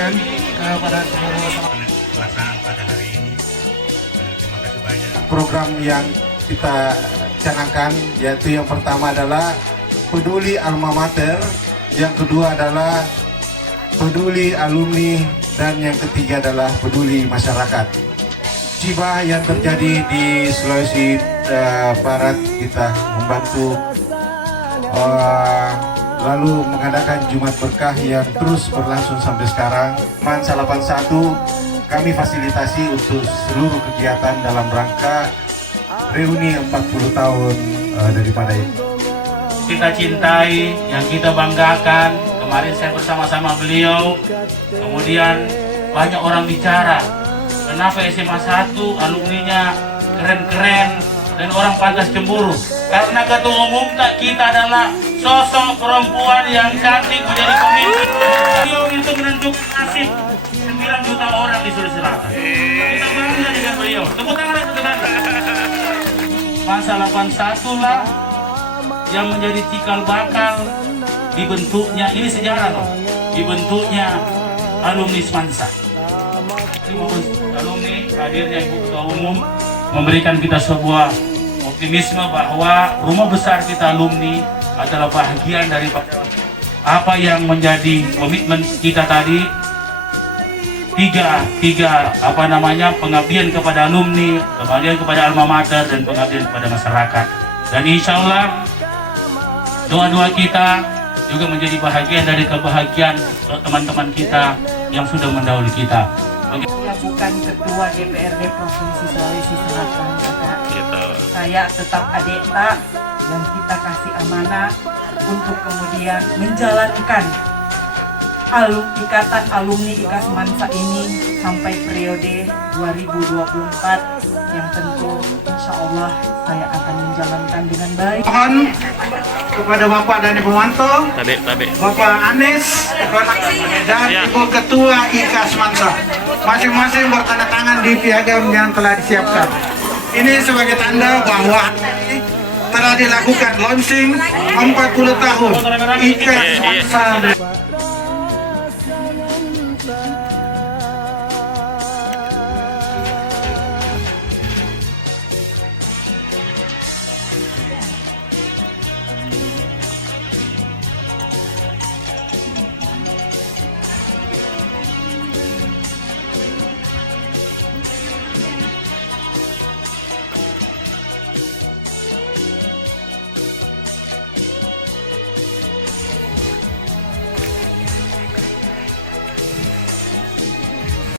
sampaikan kepada seluruh pelaksanaan pada hari ini. Terima kasih banyak. Program yang kita canangkan yaitu yang pertama adalah peduli alma mater, yang kedua adalah peduli alumni, dan yang ketiga adalah peduli masyarakat. Musibah yang terjadi di Sulawesi Barat, kita membantu lalu mengadakan Jumat Berkah yang terus berlangsung sampai sekarang. Mansa 81 kami fasilitasi untuk seluruh kegiatan dalam rangka reuni 40 tahun daripada ini. Kita cintai, yang kita banggakan. Kemarin saya bersama-sama beliau, kemudian banyak orang bicara, kenapa SMA 1 alumninya keren-keren dan orang pantas cemburu. Karena ketua umum kita adalah sosok perempuan yang cantik menjadi pemimpin. Beliau itu menentukan nasib 9 juta orang di Sulawesi Selatan. Kita bangga dengan beliau. Tepuk tangan untuk kita. Masa 81 lah yang menjadi cikal bakal dibentuknya, ini sejarah loh, dibentuknya alumni Semansa. Alumni hadirnya Ibu Ketua Umum memberikan kita sebuah optimisme bahwa rumah besar kita alumni adalah bahagian dari apa yang menjadi komitmen kita tadi. Tiga pengabdian kepada alumni, pengabdian kepada alma mater, dan pengabdian kepada masyarakat. Dan insya Allah doa-doa kita juga menjadi bahagian dari kebahagiaan teman-teman kita yang sudah mendahului kita. Saya bukan ketua DPRD Provinsi Sulawesi Selatan, Kakak. Saya tetap adik tak yang kita kasih amanah untuk kemudian menjalankan ikatan alumni IKAS Mansa ini sampai periode 2024 yang tentu insya Allah saya akan menjalankan dengan baik. Mohon kepada Bapak dan Ibu Manto, Bapak Anies, dan Ibu Ketua IKAS Mansa, masing-masing bertanda tangan di piagam yang telah disiapkan. Ini sebagai tanda bahwa telah dilakukan launching 40 tahun IKAS Mansa.